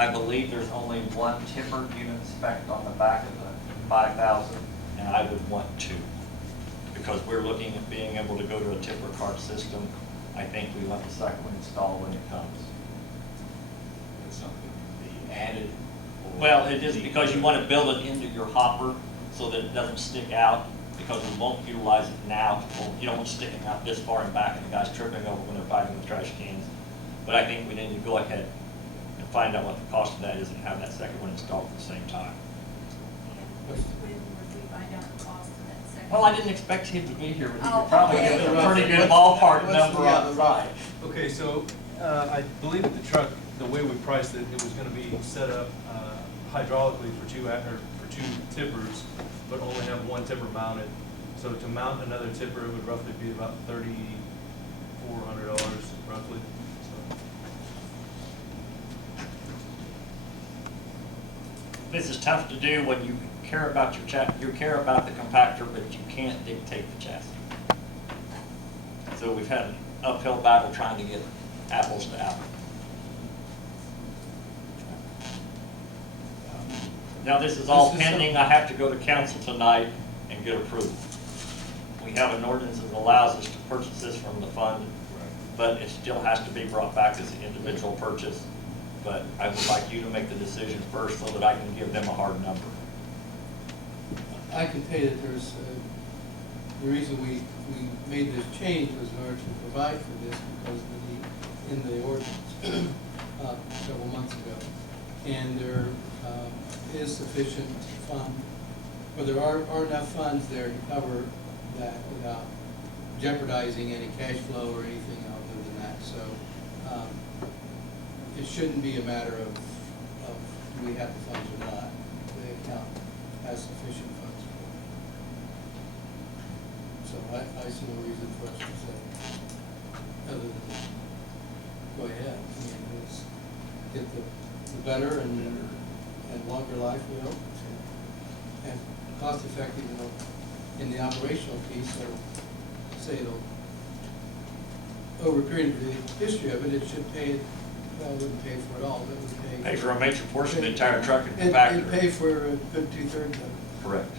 I believe there's only one tipper unit spec'd on the back of the 5,000, and I would want two. Because we're looking at being able to go to a tipper cart system. I think we want the second one installed when it comes. It's something to be added. Well, it is because you want to build it into your hopper so that it doesn't stick out, because we won't utilize it now. Well, you don't want it sticking out this far and back and the guys tripping over when they're fighting with trash cans. But I think we need to go ahead and find out what the cost of that is and have that second one installed at the same time. When would we find out the cost of that second? Well, I didn't expect him to be here, but he Oh, could probably okay. give a pretty good ballpark What's number the on the side. Okay, so I believe that the truck, the way we priced it, it was going to be set up hydraulically for two tippers, but only have one tipper mounted. So to mount another tipper, it would roughly be about $3,400 roughly. So. This is tough to do when you care about you care about the compactor, but you can't dictate the chassis. So we've had an uphill battle trying to get apples to apples. Now, this is all pending. I have to go to council tonight and get approval. We have an ordinance that allows us to purchase this from the fund, but it still has to be brought back as an individual purchase. But I would like you to make the decision first so that I can give them a hard number. I can tell you that there's, the reason we made this change was in order to provide for this because in the ordinance several months ago. And there is sufficient fund, or there are enough funds there to cover that without jeopardizing any cash flow or anything other than that. So it shouldn't be a matter of do we have the funds or not. The account has sufficient funds for it. So I see no reason for us to say other than go ahead. I mean, let's get the better and longer life, we hope, and cost effective in the operational piece. So say it'll, over a period of the history of it, it should pay it. Well, it wouldn't pay for it all, but it would Pay for a major portion of the entire truck and compactor. It'd pay for a good 2/3 of it. Correct.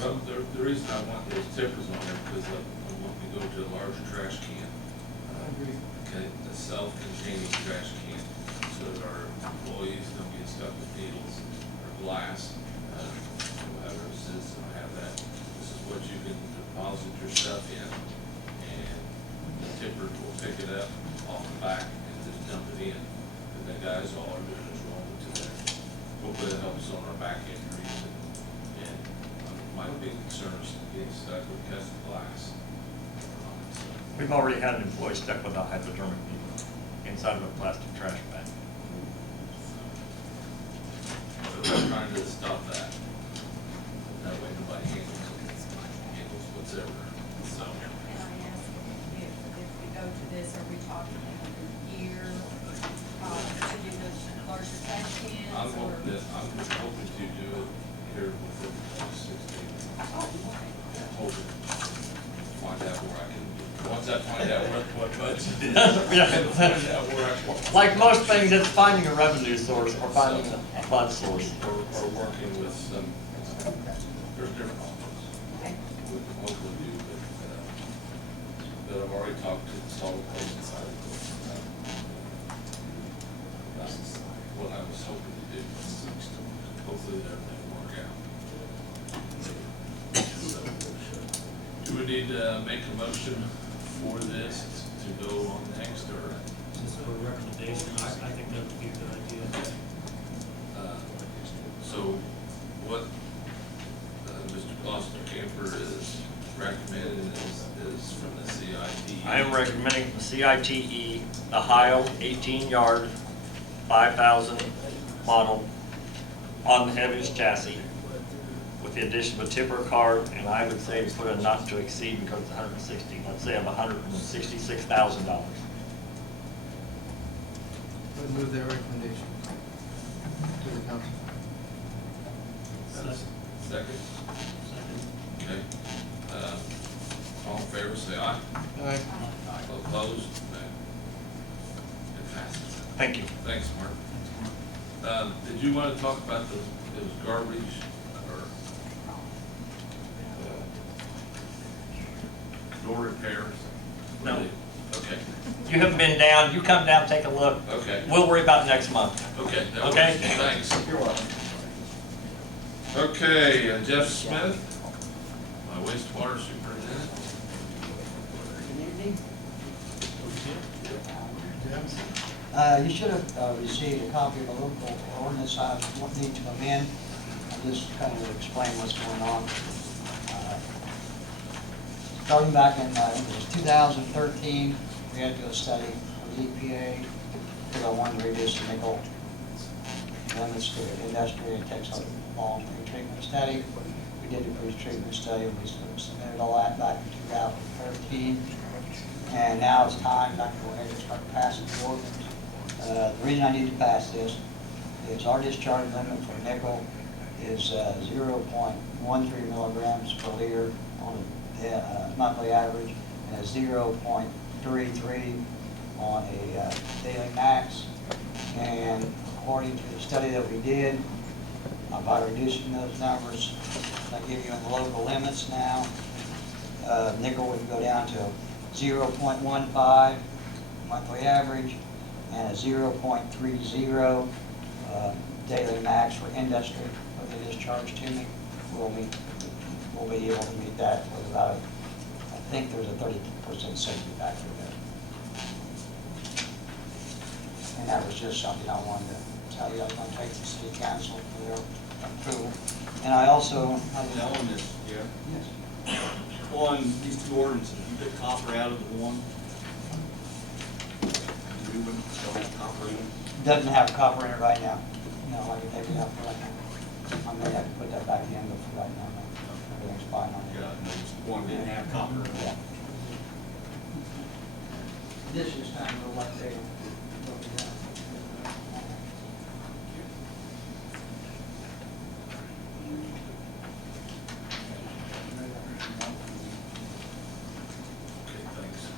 Well, the reason I want those tippers on there because I want to go to a larger trash can. I agree. Okay, a self-containing trash can, so that our employees don't get stuck with needles or glass, whatever it is. I have that. This is what you can deposit your stuff in, and the tipper will pick it up off the back and just dump it in. And the guys all are doing is rolling to that. Hopefully that helps on our back injuries and my big concern is getting stuck with custom glass. We've already had an employee stuck with a hypodermic needle inside of a plastic trash bag. So we're trying to stop that. That way nobody handles whatever. So. And I asked if we go to this, are we talking another year, to do the larger trash cans? I'm or- hoping to do it here within 16. Oh, okay. I'm hoping to find out where I can, once I find out what budget it is, Yeah. find out where I can. Like most things, it's finding a revenue source or finding a fund source. Or working with some, there's different options. Okay. We can hopefully do, but I've already talked to the solid waste side. That's what I was hoping to do. Hopefully everything will work out. So, do we need to make a motion for this to go on next, or? Just for recommendation, I think that would be a good idea. So what Mr. Klosterkemper is recommending is from the CIT. I am recommending the CITE, the Heil 18-yard, 5,000 model on the heaviest chassis with the addition of a tipper cart, and I would say to put a not to exceed because it's 160, let's say of $166,000. I'd move that recommendation to the council. Second? Okay. All in favor, say aye. Aye. Opposed? No. It passes. Thank you. Thanks, Mark. Did you want to talk about those garbage or door repairs? No. Okay, You haven't been down, you come down, take a look. okay, We'll worry about it next month. okay. that Okay. works. Thanks. You're welcome. Okay, Jeff Smith, my wastewater superintendent. You should have received a copy of the local ordinance I need to amend. I'll just kind of explain what's going on. Starting back in, it was 2013, we had to do a study for the EPA, because I wanted to reduce the nickel limits to industry. It takes a long pre-treatment study. We did a pre-treatment study, and we submitted all that back in 2013. And now it's time to go ahead and start passing the ordinance. The reason I need to pass this is our discharge limit for nickel is 0.13 milligrams per liter on a monthly average, and 0.33 on a daily max. And according to the study that we did, by reducing those numbers, I give you in the local limits now, nickel would go down to 0.15 monthly average and a 0.30 daily max for industry with the discharge to me. We'll be able to meet that with about, I think there's a 30% safety factor there. And that was just something I wanted to tell you. I was going to take to city council for their approval. And I also, Now on this, yeah, yes. on these two ordinances, you took copper out of the one. The new one, still has copper in it. Doesn't have copper in it right now. No, I can take it out for right now. I may have to put that back in, but for right now, no. Everything's fine on it. Yeah, I noticed one didn't have copper. Yeah. This is kind of what they, what we got. Okay, thanks.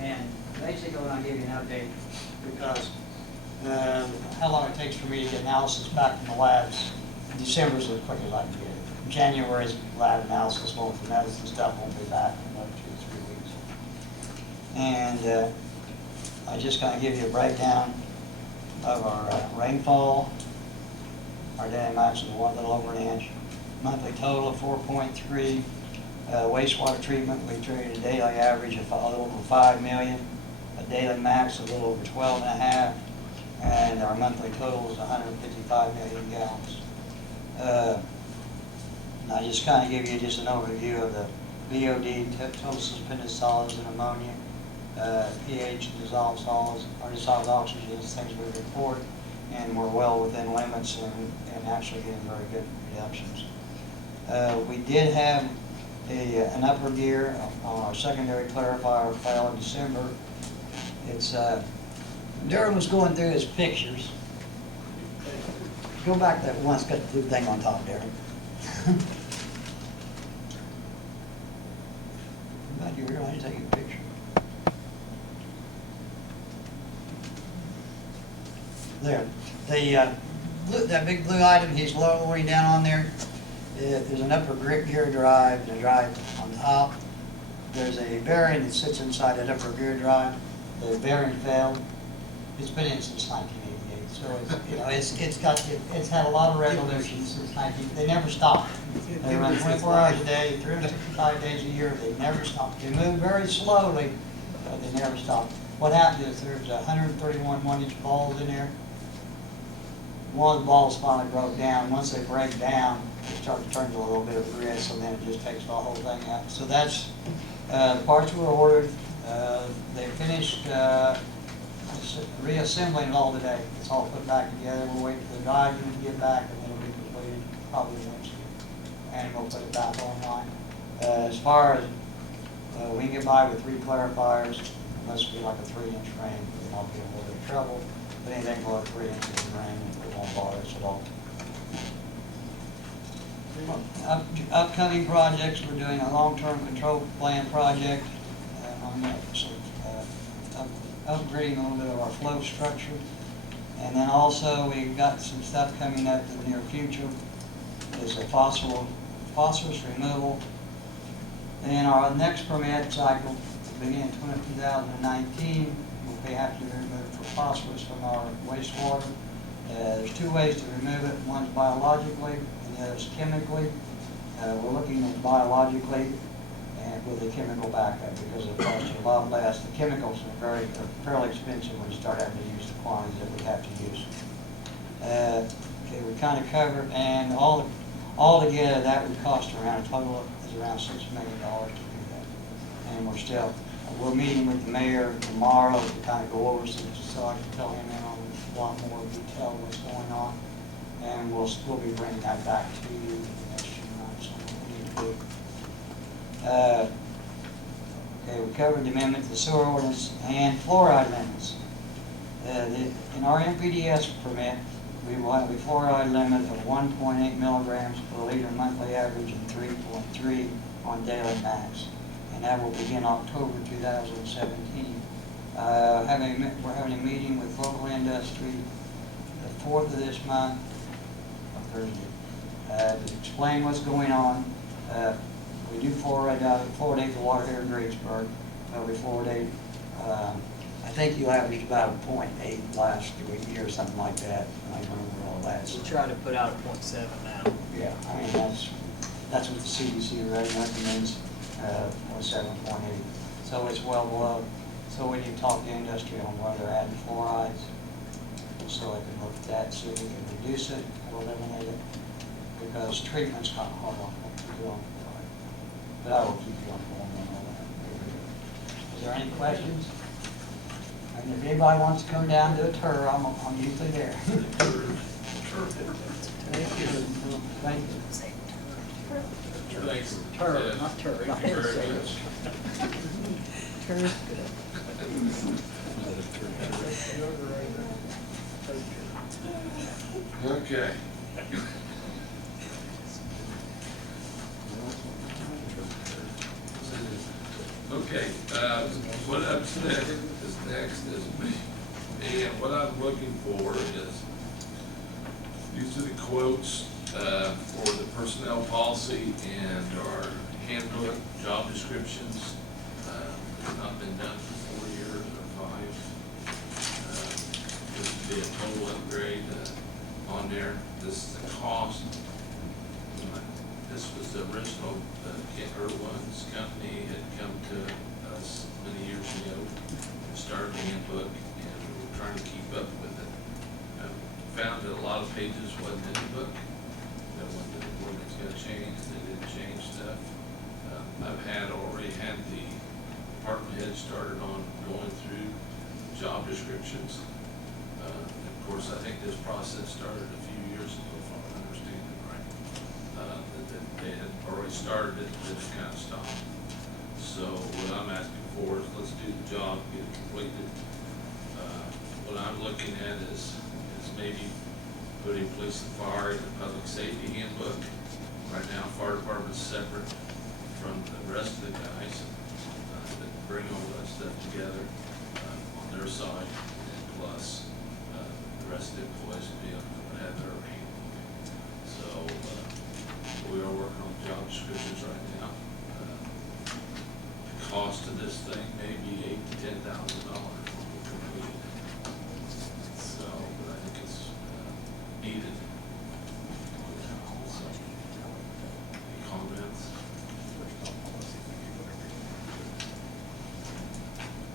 And basically, when I give you an update, because how long it takes for me to get analysis back from the labs, December's as quick as I can get it. January's lab analysis, both the medicine stuff won't be back in another 2 or 3 weeks. And I just kind of give you a breakdown of our rainfall. Our daily max is a little over an inch. Monthly total of 4.3. Wastewater treatment, we treated a daily average of a little over 5 million. A daily max of a little over 12.5. And our monthly total is 155 million gallons. And I just kind of give you just an overview of the BOD, total suspended solids and ammonia, pH, dissolved solids, or dissolved oxygen, things we report, and we're well within limits and actually getting very good reductions. We did have an upper gear on our secondary clarifier fail in December. It's Darren was going through his pictures. Go back to that one, it's got the blue thing on top, Darren. I'm glad you realized to take a picture. There. That big blue item he's lowering down on there, there's an upper gear drive and a drive on top. There's a bearing that sits inside that upper gear drive. The bearing failed. It's been in since 1988, so it's had a lot of revolutions since They never stop. They run 24 hours a day, 365 days a year. They never stop. They move very slowly, but they never stop. What happened is there's 131 1-inch balls in there. One of the balls finally broke down. Once they break down, they start to turn to a little bit of grit, so then it just takes the whole thing out. So that's the parts were ordered. They finished reassembling it all today. It's all put back together. We're waiting for the drive unit to get back, and then it'll be completed probably Wednesday. And we'll put it back online. As far as we can get by with 3 clarifiers, unless we like a 3-inch rain, then I'll be in a little bit of trouble. But anything below 3 inches of rain, it won't bother us at all. Upcoming projects, we're doing a long-term control plan project on that. So, upgrading a little bit of our flow structure. And then also, we've got some stuff coming up in the near future, is a phosphorus removal. And our next permit cycle will begin in 2019. We'll have to remove for phosphorus from our wastewater. There's two ways to remove it. One's biologically and the other's chemically. We're looking at biologically and with a chemical backup because it costs a lot less. The chemicals are fairly expensive when you start having to use the quantities that we have to use. Okay, we kind of covered, and all together that would cost around a total is around $6 million to do that. And we're meeting with the mayor tomorrow to kind of go over some, so I can tell him in on a lot more detail what's going on. And we'll be bringing that back to you in the next few months on what we need to do. Okay, we covered the amendment to the sewer ordinance and fluoride amendments. In our MPDS permit, we will have a fluoride limit of 1.8 milligrams per liter monthly average and 3.3 on daily max. And that will begin October 2017. We're having a meeting with local industry the 4th of this month, on Thursday, to explain what's going on. We do fluoridate the water here in Greensburg. We fluoridate, I think you averaged about a 0.8 last year or something like that. I don't remember all that. We try to put out a 0.7 now. Yeah, I mean, that's what the CDC recommends, 7.8. So it's well below. So we need to talk to industry on whether they're adding fluorides, so they can look at that, see if we can reduce it or eliminate it, because treatment's kind of hard on what to do on fluoride. But I will keep you informed on all that. Is there any questions? And if anybody wants to come down to a tour, I'm usually there. Thank you. Thank you. Thanks. Tur, not tur. Thank you very much. Tur is good. Okay. Okay, what up next is me. And what I'm looking for is, these are the quotes for the personnel policy and our handbook, job descriptions. It's not been done for 4 years or 5. This would be a total upgrade on there. This is the cost. This was the original, Kent Irwin's company had come to us many years ago and started the handbook, and we were trying to keep up with it. Found that a lot of pages wasn't in the book. That when the ordinance got changed, they didn't change stuff. I've already had the department head started on going through job descriptions. Of course, I think this process started a few years ago, if I'm understanding right. That they had already started it, but it kind of stopped. So what I'm asking for is, let's do the job, get it completed. What I'm looking at is maybe putting police and fire in the public safety handbook. Right now, fire department's separate from the rest of the guys that bring all that stuff together on their side, and plus the rest of the employees will be able to have their handbook. So we are working on job descriptions right now. The cost of this thing may be $8,000 to $10,000 when we complete it. So, but I think it's needed. So, any comments?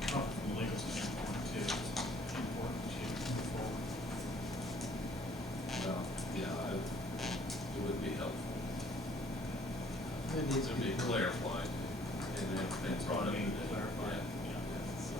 From a legal standpoint too, it's important to move forward. Well, yeah, it would be helpful. It needs To to be be clarified and brought up to date. Clarified, Yeah. yeah. So,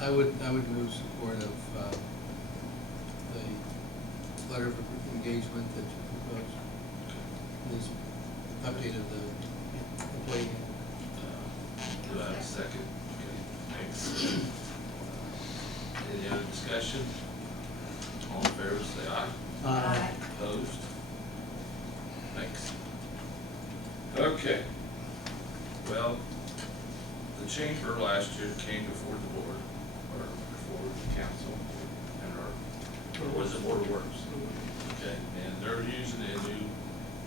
I would move support of, the letter of engagement that you proposed. This update of the employee. Do I have a second? Okay, thanks. Any other discussion? All in favor, say aye. Opposed? Thanks. Okay. Well, the chamber last year came before the board, or before the council, and or was it Board of Works? Okay, and they're using a new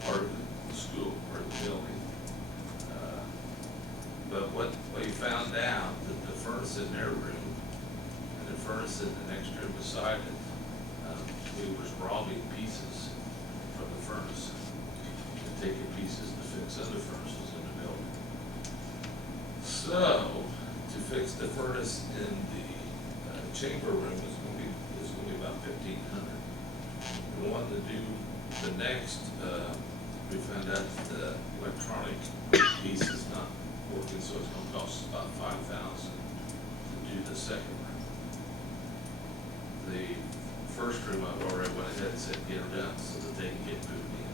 part of the school, or the building. But what you found out, that the furnace in their room, and the furnace in the next room beside it, we was robbing pieces from the furnace, and taking pieces to fix other furnaces in the building. So, to fix the furnace in the chamber room is gonna be about $1,500. We wanted to do the next, we found out the electronic piece is not working, so it's gonna cost us about $5,000 to do the second room. The first room, I've already went ahead and said get her done so that they can get moved in.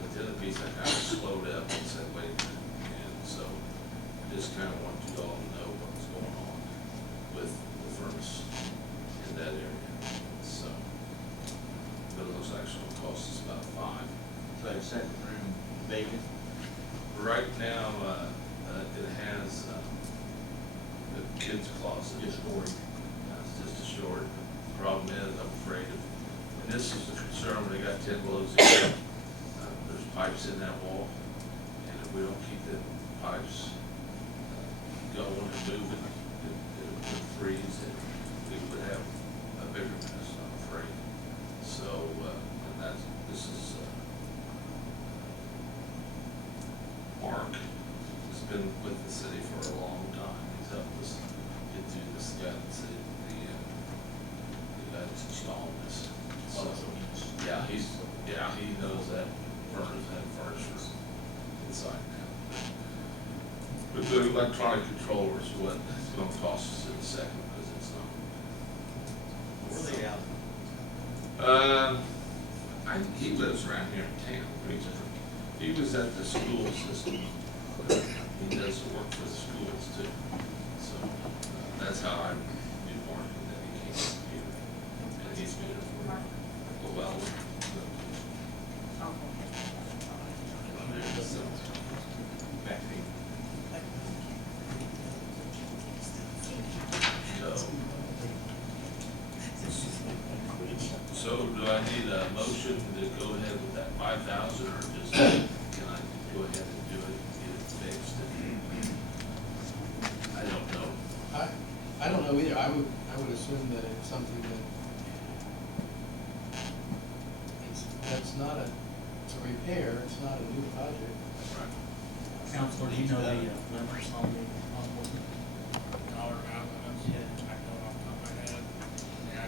But the other piece, I kind of slowed up and said, wait a minute, and so I just kind of want you all to know what's going on with the furnace in that area, so. But it looks like it's gonna cost us about $5,000. So that second room vacant? Right now, it has, the kids' closet. Just storage. It's just a short. Problem is, I'm afraid of, and this is the concern when they got 10 below zero. There's pipes in that wall, and if we don't keep the pipes going and moving, it would freeze, and we would have a bigger mess, I'm afraid. So, and this is, Mark has been with the city for a long time. He's helped us get through this, guy that's the guy that's installing this. So, yeah, he knows that furniture inside now. But the electronic controller is what it's gonna cost us in a second, because it's not. Where are they out? He lives around here in town, Greensburg. He was at the school system. He does work for the schools too. So, that's how I knew Mark, and then he came up here. And he's been here for a while. So, Back to So do I need a motion to go ahead with that 5,000, or just, can I go ahead and do it, get it fixed? I don't know. I don't know either. I would assume that it's something that that's not it's a repair, it's not a new project. Right. Counselor, do you know the numbers on the dollar amount? Yeah. I know off the top of my head. Yeah,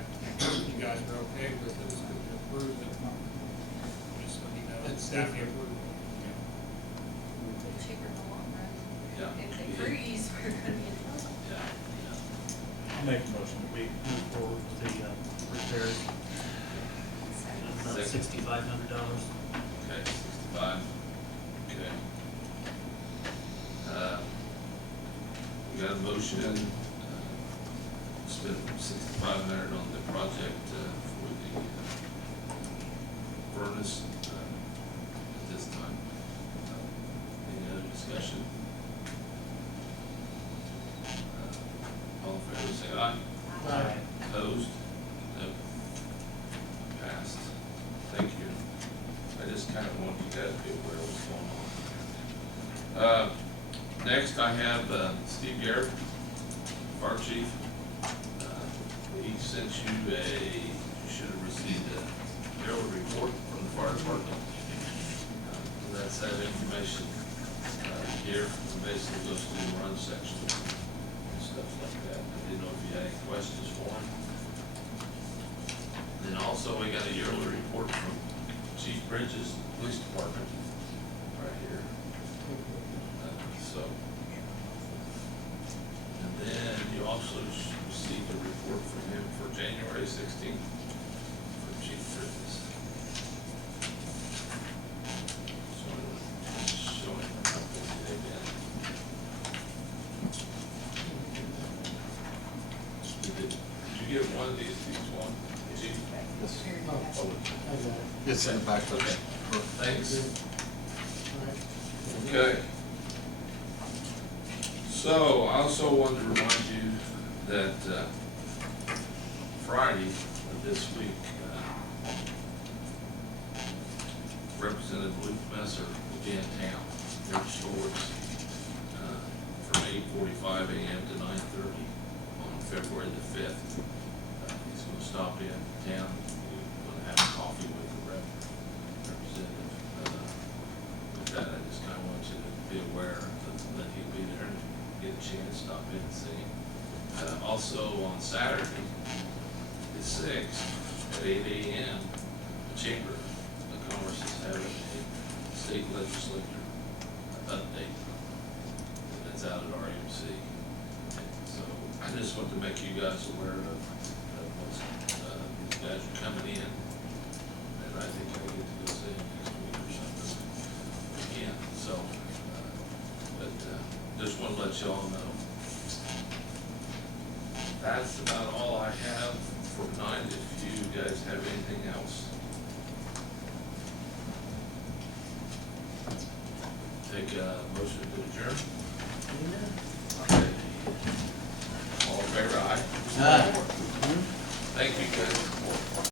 you guys are okay with it, so we can approve it. Just so you know, It's staff different. approval. Cheaper in the long run. Yeah. If they freeze, we're gonna be in trouble. Yeah, yeah. I'll make the motion that we move forward with the repairs. About $6,500. Okay, 65. Okay. We got a motion, spend $6,500 on the project for the furnace at this time. Any other discussion? All in favor, say aye. Aye. Opposed? No. Passed. Thank you. I just kind of want you guys to be aware of what's going on. Next, I have Steve Garrett, Fire Chief. He sent you you should have received a bureau report from the fire department. That's that information here, basically goes through the run section and stuff like that. I didn't know if you had any questions for him. Then also, we got a yearly report from Chief Bridges Police Department, right here. So, and then you also one of these each one? Chief? Very Oh, good. I got it. It's in the back. Okay, thanks. All right. Okay. So, I also wanted to remind you that, Friday of this week, Representative Luke Messer will be in town, here at Shores, from 8:45 a.m. to 9:30 on February the 5th. He's gonna stop in town, we're gonna have coffee with the representative. With that, I just kinda want you to be aware that he'll be there and get a chance, stop in and see him. Also on Saturday, the 6th, at 8 a.m., the Chamber of Commerce is having a state legislature update. That's out at RMC. So I just want to make you guys aware of what's, these guys are coming in. And I think I get to go see them next week or something. Again, so, just want to let y'all know. That's about all I have for tonight. If you guys have